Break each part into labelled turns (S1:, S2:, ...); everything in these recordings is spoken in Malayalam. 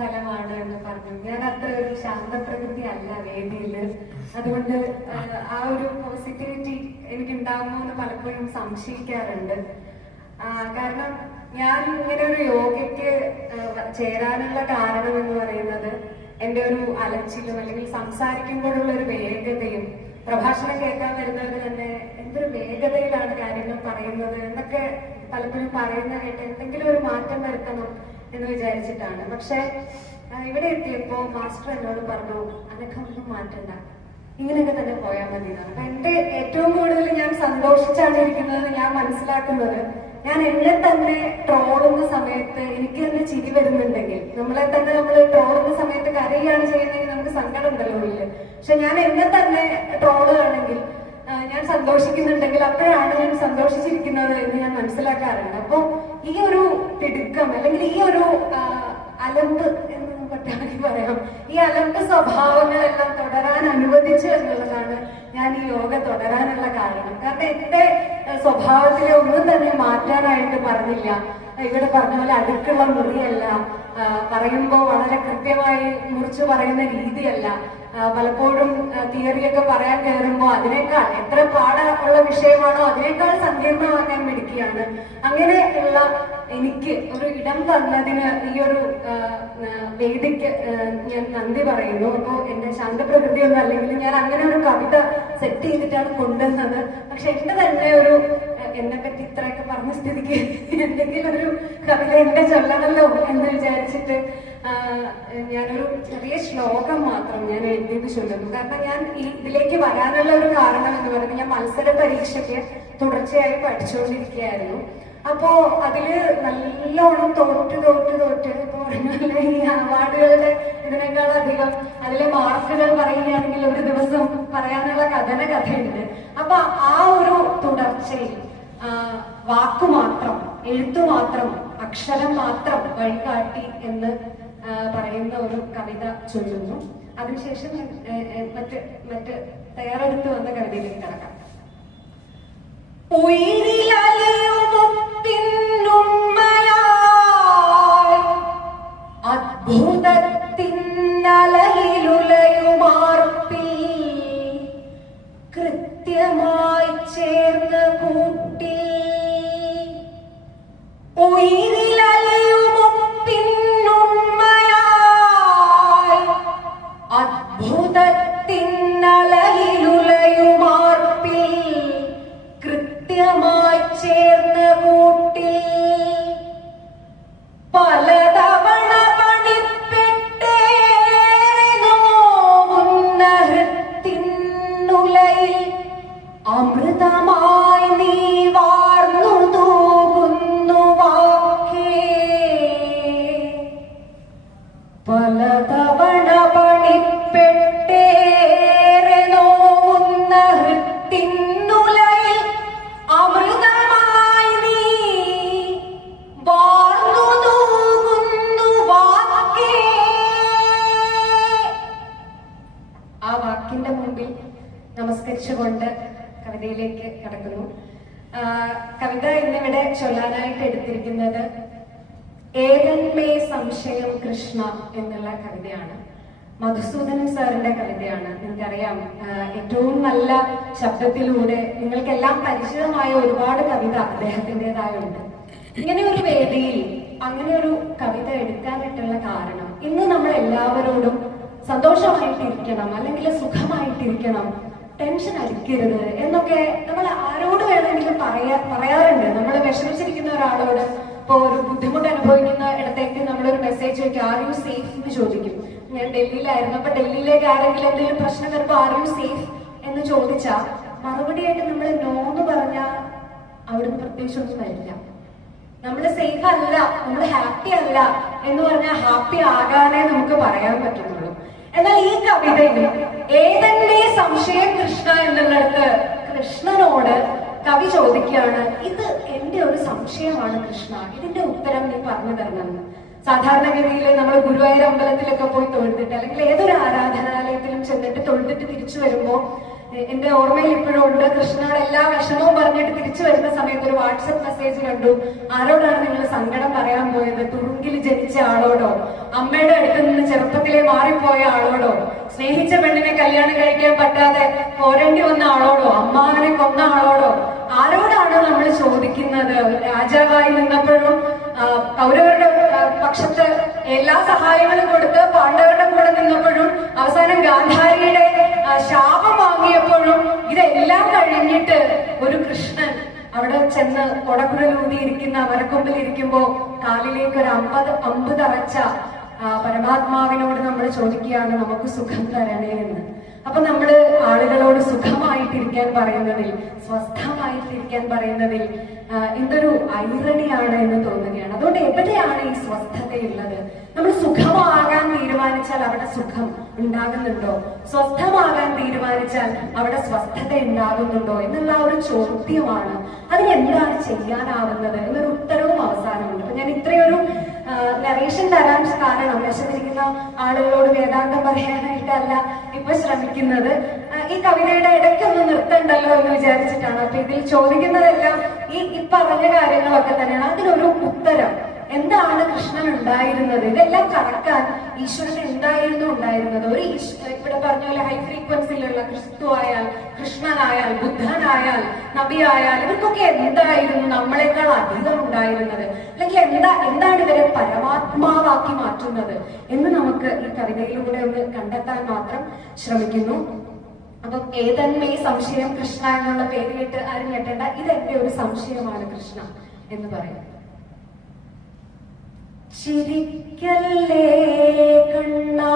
S1: സ്ഥലമാണ് എന്ന് പറഞ്ഞു. ഞാൻ അത്ര ഒരു ശാന്തപ്രകൃതി അല്ല വേദിയിൽ അതുകൊണ്ട് ആ, ആ ഒരു പോസിറ്റിവിറ്റി എനിക്ക് ഉണ്ടാകുമോ എന്ന് പലപ്പോഴും സംശയിക്കാറുണ്ട്. കാരണം ഞാൻ ഇങ്ങനെ ഒരു യോഗയ്ക്ക് ചേരാനുള്ള കാരണം എന്ന് പറയുന്നത് എന്റെ ഒരു അലച്ചിലും അല്ലെങ്കിൽ സംസാരിക്കുമ്പോഴുള്ള ഒരു വേഗതയും പ്രഭാഷണം കേൾക്കാൻ വരുന്നവർ തന്നെ എന്തൊരു വേഗതയിലാണ് കാര്യങ്ങൾ പറയുന്നത് എന്നൊക്കെ പലപ്പോഴും പറയുന്ന കേട്ട് എന്തെങ്കിലും ഒരു മാറ്റം വരുത്തണം എന്ന് വിചാരിച്ചിട്ടാണ്. പക്ഷെ ഇവിടെ എത്തിയപ്പോ മാസ്റ്റർ എന്നോട് പറഞ്ഞു അനക്കൊന്നും മാറ്റണ്ട. ഇങ്ങനെയൊക്കെ തന്നെ പോയാൽ മതി. എന്നാണ് അപ്പൊ എന്റെ ഏറ്റവും കൂടുതൽ ഞാൻ സന്തോഷിച്ചാണ് ഇരിക്കുന്നത് ഞാൻ മനസ്സിലാക്കുന്നത് ഞാൻ എന്നെ തന്നെ ട്രോളുന്ന സമയത്ത് എനിക്ക് തന്നെ ചിരി വരുന്നുണ്ടെങ്കിൽ നമ്മളെ തന്നെ നമ്മൾ ട്രോളുന്ന സമയത്ത് കരയുകയാണ് ചെയ്യുന്നതെങ്കിൽ നമുക്ക് സങ്കടം ഉണ്ടല്ലോ ഇല്ല പക്ഷെ ഞാൻ എന്നെ തന്നെ ട്രോളുകയാണെങ്കിൽ ഞാൻ സന്തോഷിക്കുന്നുണ്ടെങ്കിൽ അപ്പോഴാണ് ഞാൻ സന്തോഷിച്ചിരിക്കുന്നത് എന്ന് ഞാൻ മനസ്സിലാക്കാറുണ്ട്. അപ്പൊ ഈ ഒരു തിടുക്കം അല്ലെങ്കിൽ ഈ ഒരു അലമ്പ് എന്ന് പറ്റാണെങ്കിൽ പറയാം. ഈ അലമ്പ് സ്വഭാവങ്ങളെല്ലാം തുടരാൻ അനുവദിച്ചു എന്നുള്ളതാണ് ഞാൻ ഈ യോഗ തുടരാനുള്ള കാരണം. കാരണം എന്റെ സ്വഭാവത്തിലെ ഒന്നും തന്നെ മാറ്റാനായിട്ട് പറഞ്ഞില്ല. ഇവിടെ പറഞ്ഞ പോലെ അടുക്കുള്ള മുറിയല്ല. പറയുമ്പോൾ പറയുമ്പോ വളരെ കൃത്യമായി മുറിച്ചു പറയുന്ന രീതിയല്ല. പലപ്പോഴും തിയറിയൊക്കെ പറയാൻ കയറുമ്പോൾ അതിനേക്കാൾ എത്ര പാട ഉള്ള വിഷയമാണോ അതിനേക്കാൾ സങ്കീർണമാക്കാൻ മിടിക്കുകയാണ് അങ്ങനെയുള്ള എനിക്ക് ഒരു ഇടം തന്നതിന് ഈ ഒരു വേദിക്ക് ഞാൻ നന്ദി പറയുന്നു. അപ്പോൾ എന്റെ ശാന്തപ്രകൃതി ഒന്നും അല്ലെങ്കിൽ ഞാൻ അങ്ങനെ ഒരു കവിത സെറ്റ് ചെയ്തിട്ടാണ് കൊണ്ടുവന്നത്. പക്ഷെ എന്റെ തന്നെ ഒരു എന്നെ പറ്റി ഇത്രയൊക്കെ പറഞ്ഞ സ്ഥിതിക്ക് എന്തെങ്കിലും ഒരു കവിത എന്റെ ചൊല്ലണല്ലോ എന്ന് വിചാരിച്ചിട്ട് ഞാനൊരു ചെറിയ ശ്ലോകം മാത്രം ഞാൻ എഴുതിയത് ചൊല്ലുന്നു. കാരണം ഞാൻ ഇതിലേക്ക് വരാനുള്ള ഒരു കാരണം എന്ന് പറയുന്നത് ഞാൻ മത്സര പരീക്ഷയ്ക്ക് തുടർച്ചയായി പഠിച്ചുകൊണ്ടിരിക്കുകയായിരുന്നു. അപ്പോ അതിൽ നല്ലോണം തോറ്റ് തോറ്റ് തോറ്റ് ഈ അവാർഡുകളുടെ ഇതിനേക്കാൾ അധികം അതിലെ മാർക്കുകൾ പറയുകയാണെങ്കിൽ ഒരു ദിവസം പറയാനുള്ള കഥന കഥയുണ്ട്. അപ്പൊ ആ ഒരു തുടർച്ചയിൽ വാക്കു മാത്രം എഴുത്തു മാത്രം അക്ഷരം മാത്രം വഴികാട്ടി എന്ന് പറയുന്ന ഒരു കവിത ചൊല്ലുന്നു. അതിനുശേഷം മറ്റ് മറ്റ് തയ്യാറെടുത്ത് വന്ന കവിതയിലേക്ക് കടക്കാം. എന്നുള്ള കവിതയാണ്. മധുസൂദനൻ സാറിന്റെ കവിതയാണ്. നിങ്ങൾക്കറിയാം ഏറ്റവും നല്ല ശബ്ദത്തിലൂടെ നിങ്ങൾക്കെല്ലാം പരിചിതമായ ഒരുപാട് കവിത അദ്ദേഹത്തിന്റെതായുണ്ട്. ഇങ്ങനെ ഒരു വേദിയിൽ അങ്ങനെ ഒരു കവിത എടുക്കാനായിട്ടുള്ള കാരണം ഇന്ന് നമ്മൾ എല്ലാവരോടും സന്തോഷമായിട്ടിരിക്കണം അല്ലെങ്കിൽ സുഖമായിട്ടിരിക്കണം ടെൻഷൻ അടിക്കരുത് എന്നൊക്കെ നമ്മൾ ആരോട് വേണമെങ്കിലും പറയാ പറയാറുണ്ട്. നമ്മൾ വിഷമിച്ചിരിക്കുന്ന ഒരാളോട് ഇപ്പൊ ഒരു ബുദ്ധിമുട്ട് അനുഭവിക്കുന്ന ഇടത്തേക്ക് നമ്മളൊരു മെസ്സേജ് ചോദിക്കും ആർ യു സേഫ് എന്ന് ചോദിക്കും. ഞാൻ ഡൽഹിയിലായിരുന്നു. അപ്പൊ ഡൽഹിയിലേക്ക് ആരെങ്കിലും എന്തെങ്കിലും പ്രശ്നം വരുമ്പോൾ ആർ യു സേഫ് എന്ന് ചോദിച്ചാൽ മറുപടിയായിട്ട് നമ്മൾ നോ എന്ന് പറഞ്ഞാൽ അവിടുന്ന് പ്രത്യേകിച്ചൊന്നും വരില്ല. നമ്മൾ സേഫ് അല്ല നമ്മൾ ഹാപ്പി അല്ല എന്ന് പറഞ്ഞാൽ ഹാപ്പി ആകാനേ നമുക്ക് പറയാൻ പറ്റുന്നുള്ളൂ എന്നാൽ ഈ കവിതയിൽ ഏതെന്നെ സംശയം കൃഷ്ണ എന്നുള്ളിടത്ത് കൃഷ്ണനോട് കവി ചോദിക്കുകയാണ് ഇത് എന്റെ ഒരു സംശയമാണ് കൃഷ്ണ. ഇതിന്റെ ഉത്തരം നീ പറഞ്ഞു തരണമെന്ന് സാധാരണഗതിയിൽ നമ്മൾ ഗുരുവായൂർ അമ്പലത്തിലൊക്കെ പോയി തൊഴുതിട്ട് അല്ലെങ്കിൽ ഏതൊരു ആരാധനാലയത്തിലും ചെന്നിട്ട് തൊഴുതിട്ട് തിരിച്ചു വരുമ്പോ എ- എന്റെ ഓർമ്മയിൽ ഇപ്പോഴും ഉണ്ട് കൃഷ്ണനോട് എല്ലാ വിഷമവും പറഞ്ഞിട്ട് തിരിച്ചു വരുന്ന സമയത്ത് ഒരു വാട്സപ്പ് മെസ്സേജ് കണ്ടു. ആരോടാണ് നിങ്ങൾ സങ്കടം പറയാൻ പോയത്? തുറുങ്കിൽ ജനിച്ച ആളോടോ? അമ്മയുടെ അടുത്ത് നിന്ന് ചെറുപ്പത്തിലെ മാറിപ്പോയ ആളോടോ? സ്നേഹിച്ച പെണ്ണിനെ കല്യാണം കഴിക്കാൻ പറ്റാതെ കൊടക്കുഴലൂതിയിരിക്കുന്ന മരക്കൊമ്പിൽ ഇരിക്കുമ്പോ കാലിലേക്ക് ഒരു അമ്പത് അമ്പ് തറച്ച പരമാത്മാവിനോട് നമ്മൾ ചോദിക്കുകയാണ് നമുക്ക് സുഖം തരണേ എന്ന്. അപ്പൊ നമ്മൾ ആളുകളോട് സുഖമായിട്ടിരിക്കാൻ പറയുന്നതിൽ സ്വസ്ഥമായിട്ടിരിക്കാൻ പറയുന്നതിൽ എന്തൊരു ഐറണിയാണ് എന്ന് തോന്നുകയാണ്. അതുകൊണ്ട് എവിടെയാണ് ഈ സ്വസ്ഥതയുള്ളത്? നമ്മൾ സുഖമാകാൻ തീരുമാനിച്ചാൽ അവിടെ സുഖം ഉണ്ടാകുന്നുണ്ടോ? സ്വസ്ഥമാകാൻ തീരുമാനിച്ചാൽ അവിടെ സ്വസ്ഥത ഉണ്ടാകുന്നുണ്ടോ എന്നുള്ള ഒരു ചോദ്യമാണ് അതിനെന്താണ് ചെയ്യാനാവുന്നത് എന്നൊരു ഉത്തരവും അവസാനമുണ്ട്. അപ്പൊ ഞാൻ ഇത്രയൊരു നറേഷൻ തരാൻ കാരണം വിശന്നിരിക്കുന്ന ആളുകളോട് വേദാന്തം പറയാനായിട്ടല്ല ഇപ്പൊ ശ്രമിക്കുന്നത്. ഈ കവിതയുടെ ഇടയ്ക്കൊന്ന് നിർത്തണ്ടല്ലോ എന്ന് വിചാരിച്ചിട്ടാണ്. അപ്പൊ ഇതിൽ ചോദിക്കുന്നതെല്ലാം ഈ ഈ പറഞ്ഞ കാര്യങ്ങളൊക്കെ തന്നെയാണ്. അതിനൊരു ഉത്തരം. എന്താണ് കൃഷ്ണൻ ഉണ്ടായിരുന്നത് ഇതെല്ലാം കറക്കാൻ ഈശ്വരൻ ഉണ്ടായിരുന്നു ഉണ്ടായിരുന്നത്. ഒരു ഇവിടെ പറഞ്ഞ പോലെ ഹൈ ഫ്രീക്വൻസിയിലുള്ള ക്രിസ്തു ആയാൽ കൃഷ്ണനായാൽ ബുദ്ധനായാൽ നബിയായാൽ ഇവർക്കൊക്കെ എന്തായിരുന്നു നമ്മളെക്കാൾ അധികം ഉണ്ടായിരുന്നത്? അല്ലെങ്കിൽ എന്താ എന്താണ് ഇവരെ പരമാത്മാവാക്കി മാറ്റുന്നത്? എന്ന് നമുക്ക് ഈ കവിതയിലൂടെ ഒന്ന് കണ്ടെത്താൻ മാത്രം ശ്രമിക്കുന്നു. അപ്പം ഏതന്മേ സംശയം കൃഷ്ണ എന്നുള്ള പേര് കേട്ട് ആരും കേട്ടേണ്ട ഇതെന്റെ ഒരു സംശയമാണ് കൃഷ്ണ എന്ന് പറയും ചിരിക്കല്ലേ കണ്ണാ?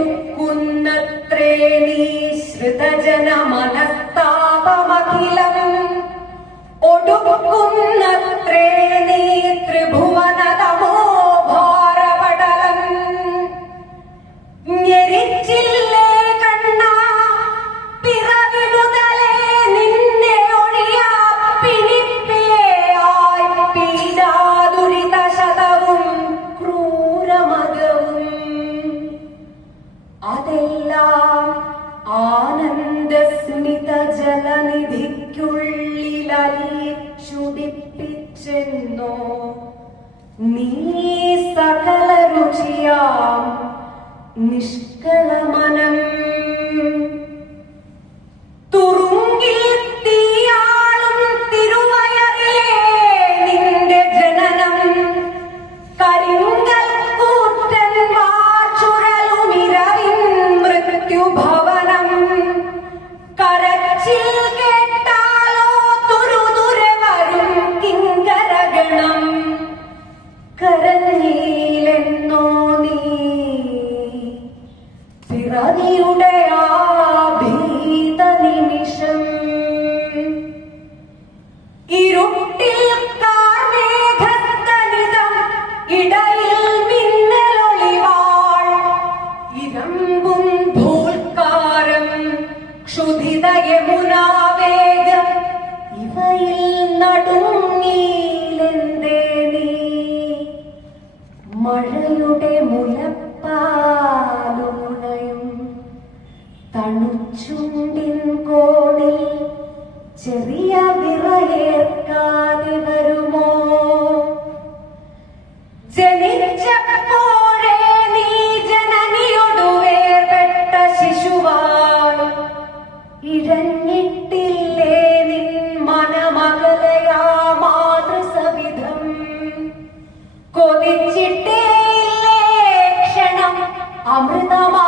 S1: എടുക്കുന്നത്രേ നീ ശ്രുതജന മനസ്താപമഖിലം ഒടുക്കുന്നത്രേ നീ ത്രിഭുവനതമോ അതെല്ലാം ആനന്ദസ്മിത ജലനിധിക്കുള്ളിലലിച്ചുടിപ്പിച്ചെന്നോ നീ സകല രുചിയാം നിഷ്കളമനം
S2: that you अमृतमा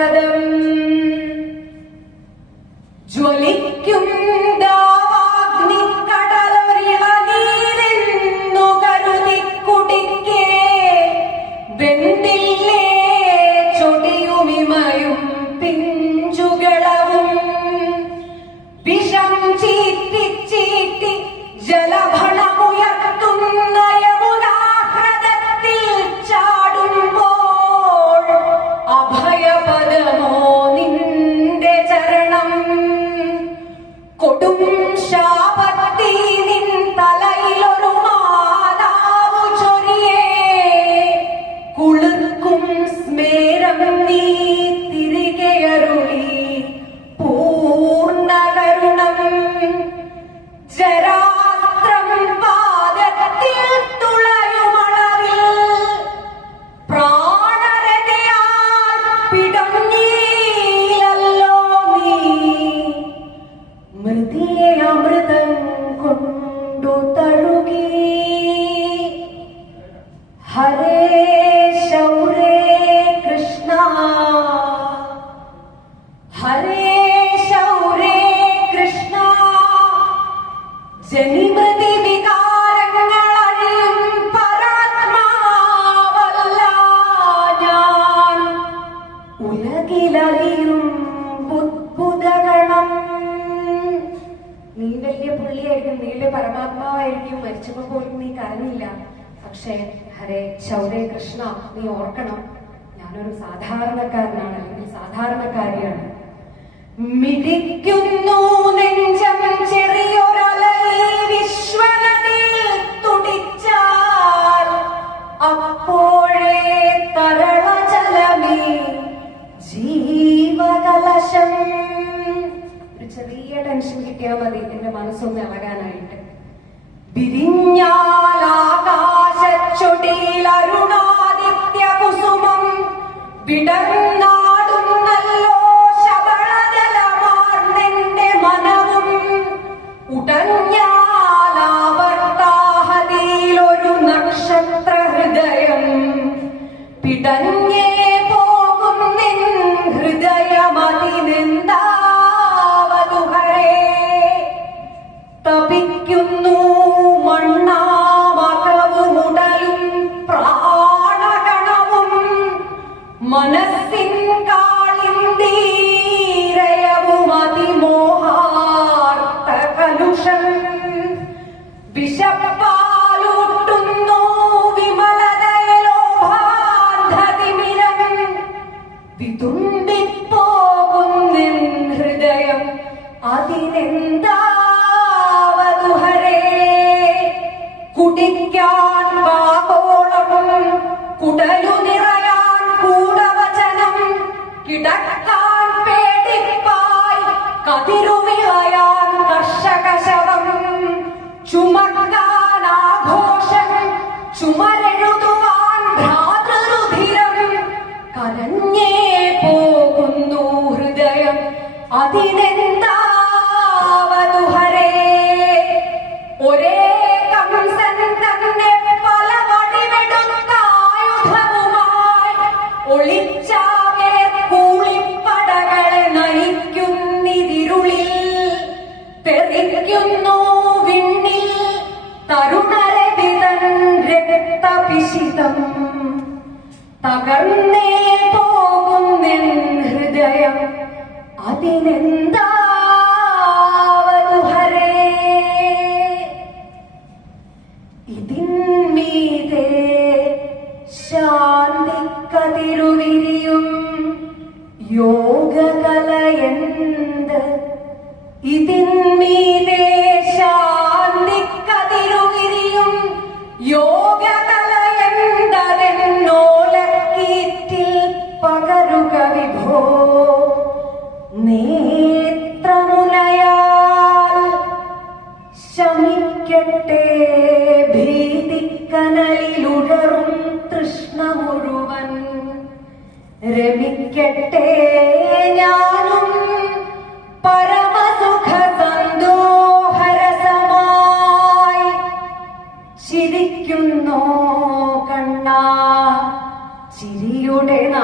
S2: Adam. പുള്ളിയായിരിക്കും നീന്റെ പരമാത്മാവായിരിക്കും മരിച്ചപ്പോ പോലും നീ കരഞ്ഞില്ല. പക്ഷേ ഹരേ ശൗരേ കൃഷ്ണ നീ ഓർക്കണം ഞാനൊരു സാധാരണക്കാരനാണ് അല്ലെങ്കിൽ സാധാരണക്കാരിയാണ്. മിടിക്കുന്നു നെഞ്ചം ചെറിയോ ചെറിയ ടെൻഷൻ കിട്ടിയാൽ മതി. എന്റെ മനസ്സൊന്ന് ഇളകാനായിട്ട്. ಮನಸ್ಸಿನ Pero തകർന്നേ പോകുന്നെൻ ഹൃദയം.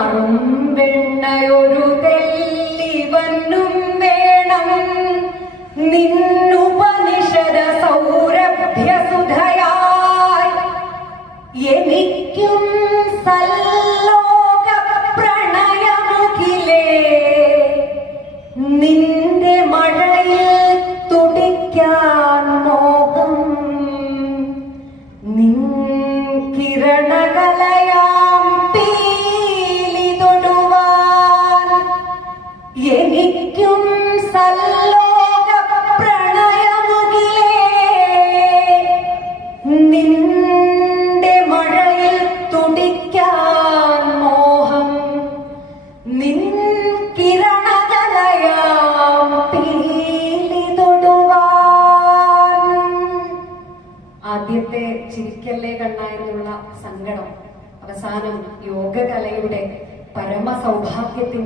S2: നറും വെണ്ണയൊരു തെല്ലിവന്നും വേണം നിന്നുപനിഷദ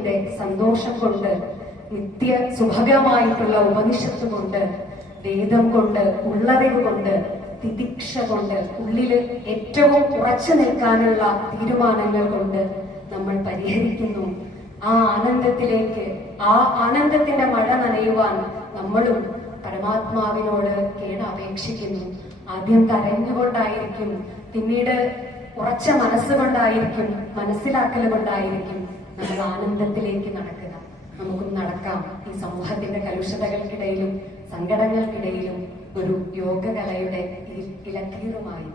S2: സൗഭാഗ്യത്തിന്റെ സന്തോഷം കൊണ്ട് നിത്യ സുഭഗമായിട്ടുള്ള ഉപനിഷത്ത് കൊണ്ട് വേദം കൊണ്ട് ഉള്ളറിവ് കൊണ്ട് തിദീക്ഷ കൊണ്ട് ഉള്ളിൽ ഏറ്റവും ഉറച്ചു നിൽക്കാനുള്ള തീരുമാനങ്ങൾ കൊണ്ട് നമ്മൾ പരിഹരിക്കുന്നു. ആ ആനന്ദത്തിലേക്ക് ആ ആനന്ദത്തിന്റെ മഴ നനയുവാൻ നമ്മളും പരമാത്മാവിനോട് കേടപേക്ഷിക്കുന്നു. ആദ്യം കരഞ്ഞുകൊണ്ടായിരിക്കും പിന്നീട് ഉറച്ച മനസ്സുകൊണ്ടായിരിക്കും മനസ്സിലാക്കൽ കൊണ്ടായിരിക്കും. നമ്മൾ ആനന്ദത്തിലേക്ക് നടക്കുക. നമുക്കും നടക്കാം. ഈ സമൂഹത്തിന്റെ കലുഷതകൾക്കിടയിലും സങ്കടങ്ങൾക്കിടയിലും ഒരു യോഗകലയുടെ ഇലക്കീറുമായി